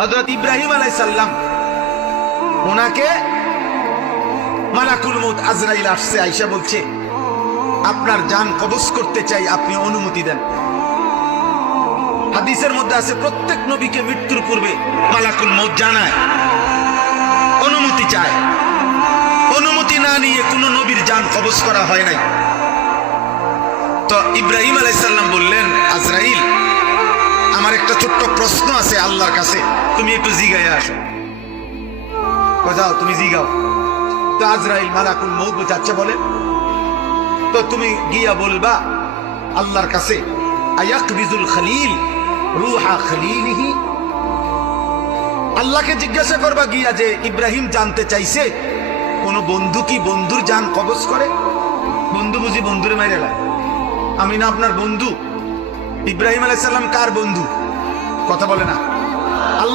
হযরত ইব্রাহিম আলাইহিস সালাম ওনাকে মালাকুল মউত আজরাইল আসছে, আয়েশা বলছে আপনার জান কবজ করতে চাই, আপনি অনুমতি দেন। হাদিসের মধ্যে আছে প্রত্যেক নবীকে মৃত্যুর পূর্বে মালাকুল মউত জানায়, অনুমতি চায়। অনুমতি না নিয়ে কোনো নবীর জান কবজ করা হয় নাই। তো ইব্রাহিম আলাইহিস সালাম বললেন, আজরাইল আমার একটা ছোট্ট প্রশ্ন আছে আল্লাহর কাছে, তুমি একটু জিগায় আসো। যাও তুমি জিগাও। তো আজরাইল মালাকুল মউত বোঝাচ্ছে বলেন, তো তুমি গিয়া বলবা আল্লাহর কাছে, আয়াকবিজুল খলিল রূহা খলিলিহি, আল্লাহকে জিজ্ঞাসা করবা গিয়া যে ইব্রাহিম জানতে চাইছে কোন বন্ধু কি বন্ধুর জান কবজ করে? বন্ধু বুঝি বন্ধুরে মাইরে লায়? আমি না আপনার বন্ধু? ইব্রাহিম আলাইহিস সালাম কার বন্ধু? কথা বলে না।